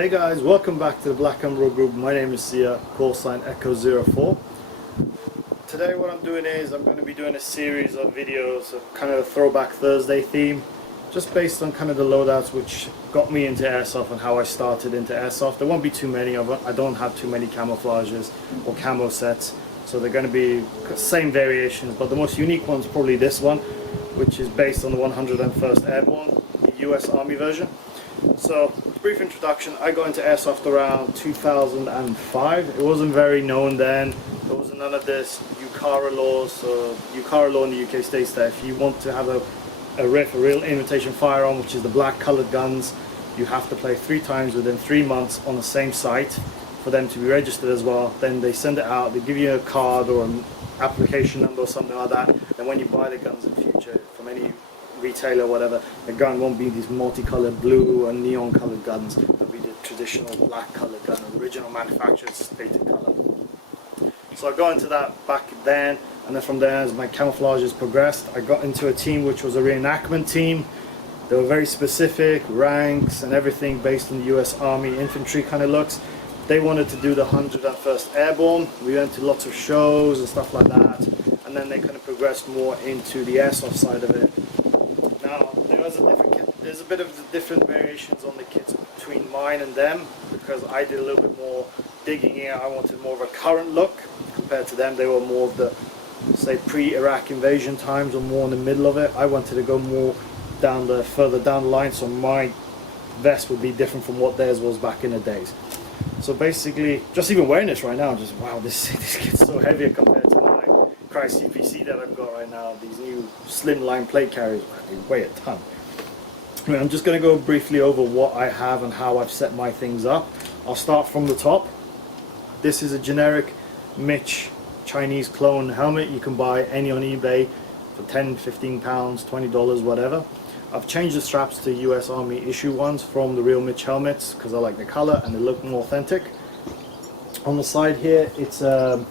Hey guys, welcome back to the Black Emerald Group. My name is Sia, call sign Echo04. Today what I'm doing is I'm going to be doing a series of videos of kind of a Throwback Thursday theme, just based on kind of the loadouts which got me into Airsoft and how I started into Airsoft. There won't be too many of them. I don't have too many camouflages or camo sets, so they're going to be same variations, but the most unique one's probably this one, which is based on the 101st Airborne, the US Army version. So, brief introduction, I got into Airsoft around 2005. It wasn't very known then. There wasn't none of this UCARA laws. So UCARA law in the UK states that if you want to have a real imitation firearm, which is the black coloured guns, you have to play 3 times within 3 months on the same site for them to be registered as well. Then they send it out, they give you a card or an application number or something like that. And when you buy the guns in future from any retailer or whatever, the gun won't be these multicolored blue and neon colored guns. It'll be the traditional black colored gun, original manufacturer's stated color. So I got into that back then, and then from there, as my camouflages progressed, I got into a team which was a reenactment team. They were very specific, ranks and everything based on the US Army infantry kind of looks. They wanted to do the 101st Airborne. We went to lots of shows and stuff like that, and then they kind of progressed more into the Airsoft side of it. Now, there's a bit of different variations on the kits between mine and them, because I did a little bit more digging in. I wanted more of a current look compared to them. They were more of the, say, pre-Iraq invasion times, or more in the middle of it. I wanted to go more further down the line, so my vest would be different from what theirs was back in the days. So basically, just even wearing this right now, I'm just, wow, this kit's so heavier compared to my CRYE CPC that I've got right now. These new slimline plate carriers, they weigh a ton. I mean, I'm just going to go briefly over what I have and how I've set my things up. I'll start from the top. This is a generic MICH Chinese clone helmet. You can buy any on eBay for 10, 15 pounds, $20, whatever. I've changed the straps to US Army issue ones from the real MICH helmets because I like the color and they look more authentic. On the side here, it's a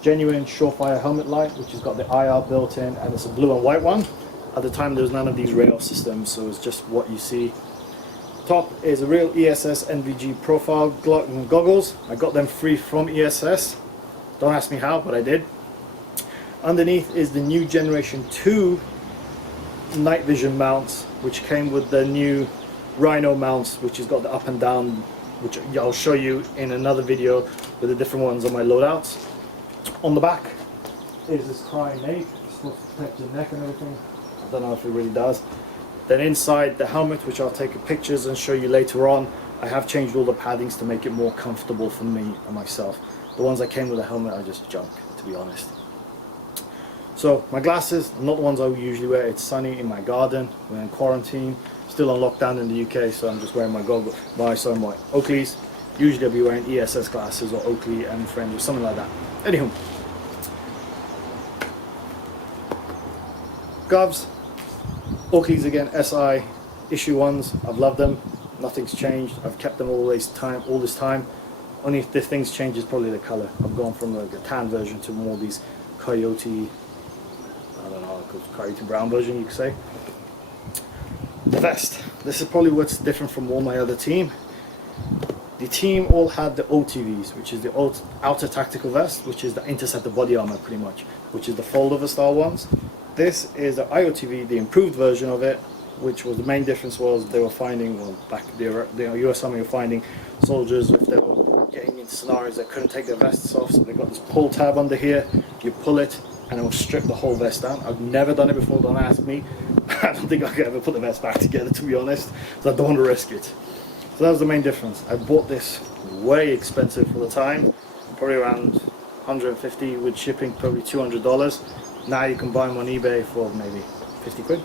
genuine Surefire Helmet light, which has got the IR built in, and it's a blue and white one. At the time there was none of these rail systems, so it's just what you see. Top is a real ESS NVG profile goggles. I got them free from ESS. Don't ask me how, but I did. Underneath is the new generation 2 night vision mounts, which came with the new Rhino mounts, which has got the up and down, which I'll show you in another video with the different ones on my loadouts. On the back is this CRYE NAPE. It's supposed to protect your neck and everything. I don't know if it really does. Then inside the helmet, which I'll take pictures and show you later on, I have changed all the paddings to make it more comfortable for me and myself. The ones that came with the helmet are just junk, to be honest. So my glasses, not the ones I usually wear. It's sunny in my garden. We're in quarantine, still on lockdown in the UK, so I'm just wearing my goggles, my Oakleys. Usually I'll be wearing ESS glasses or Oakley and Friends or something like that. Anywho, gloves, Oakleys again, SI issue ones. I've loved them. Nothing's changed. I've kept them all this time. Only if the things change is probably the color. I've gone from like a tan version to more of these coyote, I don't know, coyote brown version, you could say. The vest. This is probably what's different from all my other team. The team all had the OTVs, which is the outer tactical vest, which is the interceptor body armor pretty much, which is the fold-over style ones. This is the IOTV, the improved version of it, which was the main difference was they were finding, well, back the US Army were finding soldiers if they were getting into scenarios that couldn't take their vests off, so they got this pull tab under here. You pull it and it will strip the whole vest down. I've never done it before, don't ask me. I don't think I could ever put the vest back together, to be honest, so I don't want to risk it. So that was the main difference. I bought this way expensive for the time, probably around 150 with shipping, probably $200. Now you can buy them on eBay for maybe 50 quid,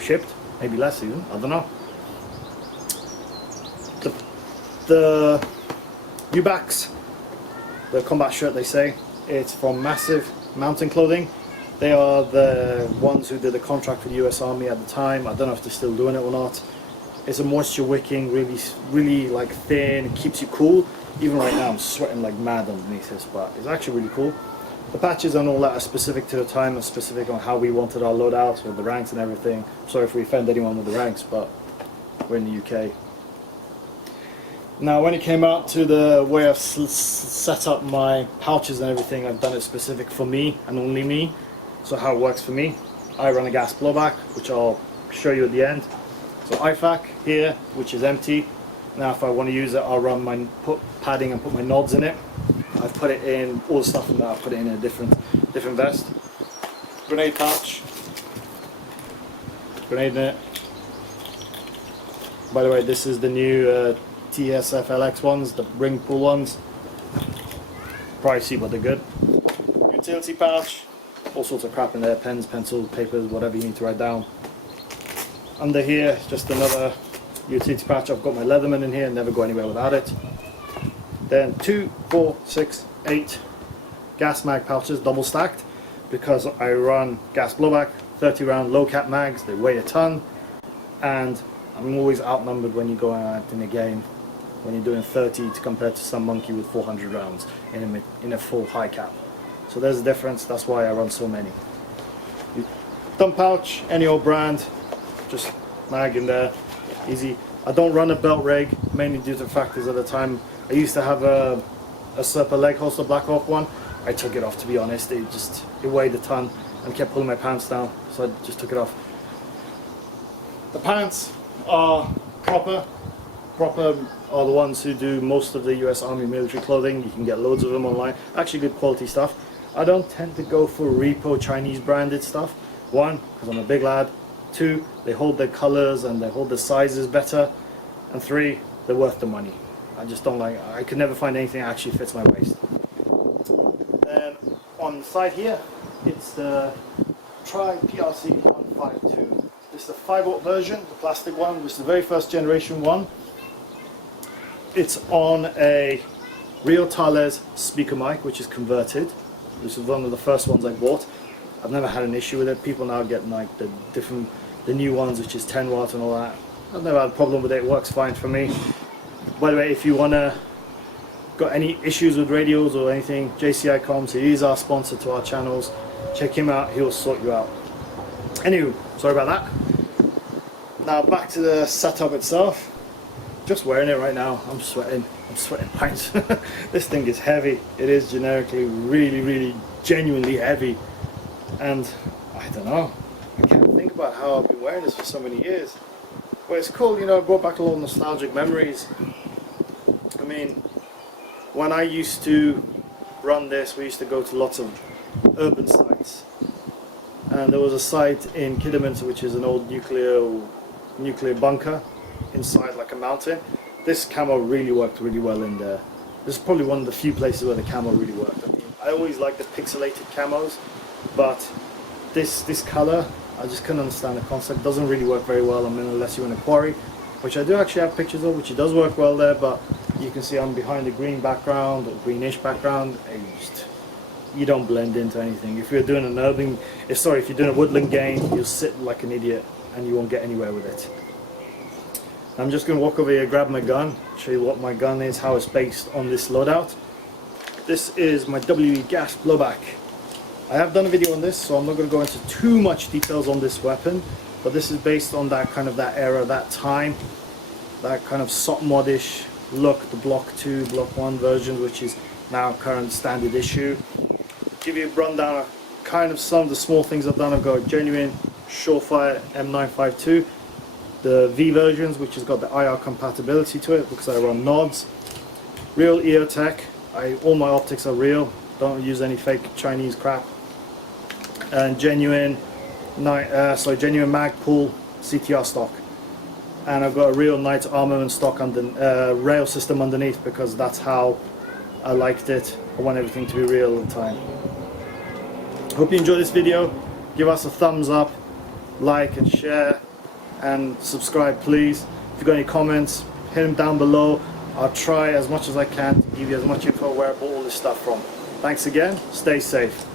shipped, maybe less even, I don't know. The UBACs, the combat shirt they say, it's from Massive Mountain Clothing. They are the ones who did the contract for the US Army at the time. I don't know if they're still doing it or not. It's a moisture wicking, really like thin, it keeps you cool. Even right now I'm sweating like mad underneath this, but it's actually really cool. The patches and all that are specific to the time and specific on how we wanted our loadouts with the ranks and everything. Sorry if we offend anyone with the ranks, but we're in the UK. Now when it came out to the way I've set up my pouches and everything, I've done it specific for me and only me. So how it works for me, I run a gas blowback, which I'll show you at the end. So IFAK here, which is empty. Now if I want to use it, I'll run my padding and put my nods in it. I've put it in, all the stuff in that, I've put it in a different vest. Grenade pouch, grenade in it. By the way, this is the new TSF LX ones, the ring pull ones. Pricey, but they're good. Utility pouch, all sorts of crap in there, pens, pencils, papers, whatever you need to write down. Under here, just another utility pouch. I've got my Leatherman in here, never go anywhere without it. Then 2, 4, 6, 8 gas mag pouches, double stacked, because I run gas blowback, 30 round low cap mags, they weigh a ton, and I'm always outnumbered when you go out in a game, when you're doing 30 to compare to some monkey with 400 rounds in a full high cap. So there's a difference, that's why I run so many. Thumb pouch, any old brand, just mag in there, easy. I don't run a belt rig, mainly due to factors at the time. I used to have a Serpa leg holster Black Hawk one. I took it off, to be honest. It weighed a ton and kept pulling my pants down, so I just took it off. The pants are proper are the ones who do most of the US Army military clothing. You can get loads of them online, actually good quality stuff. I don't tend to go for repo Chinese branded stuff. One, because I'm a big lad. Two, they hold their colors and they hold the sizes better. And three, they're worth the money. I just don't like, I could never find anything that actually fits my waist. Then on the side here, it's the CRYE PRC 152. It's the 5-watt version, the plastic one, which is the very first generation one. It's on a real Thales speaker mic, which is converted. This is one of the first ones I bought. I've never had an issue with it. People now get like the new ones, which is 10 watt and all that. I've never had a problem with it. It works fine for me. By the way, if you got any issues with radios or anything, JCI Comms, he is our sponsor to our channels. Check him out, he'll sort you out. Anyway, sorry about that. Now back to the setup itself. Just wearing it right now, I'm sweating pints. This thing is heavy. It is generically really genuinely heavy, and I don't know, I can't think about how I've been wearing this for so many years. But it's cool, you know, it brought back a lot of nostalgic memories. I mean, when I used to run this, we used to go to lots of urban sites, and there was a site in Kidderminster, which is an old nuclear bunker inside like a mountain. This camo really worked really well in there. This is probably one of the few places where the camo really worked. I mean, I always like the pixelated camos, but this color, I just couldn't understand the concept. It doesn't really work very well, I mean, unless you're in a quarry, which I do actually have pictures of, which it does work well there, but you can see I'm behind a green background or greenish background, and you don't blend into anything. If you're doing if you're doing a woodland game, you'll sit like an idiot and you won't get anywhere with it. I'm just going to walk over here, grab my gun, show you what my gun is, how it's based on this loadout. This is my WE gas blowback. I have done a video on this, so I'm not going to go into too much details on this weapon, but this is based on that era, that time, that kind of SOT modish look, the Block 2, Block 1 version, which is now current standard issue. Give you a rundown of kind of some of the small things I've done. I've got a genuine Surefire M952. The V versions, which has got the IR compatibility to it because I run nods. Real EOTech, all my optics are real, don't use any fake Chinese crap. And genuine Magpul CTR stock. And I've got a real Knights armament stock rail system underneath, because that's how I liked it. I want everything to be real all the time. Hope you enjoyed this video. Give us a thumbs up, like and share, and subscribe please. If you've got any comments, hit them down below. I'll try as much as I can to give you as much info where I bought all this stuff from. Thanks again, stay safe.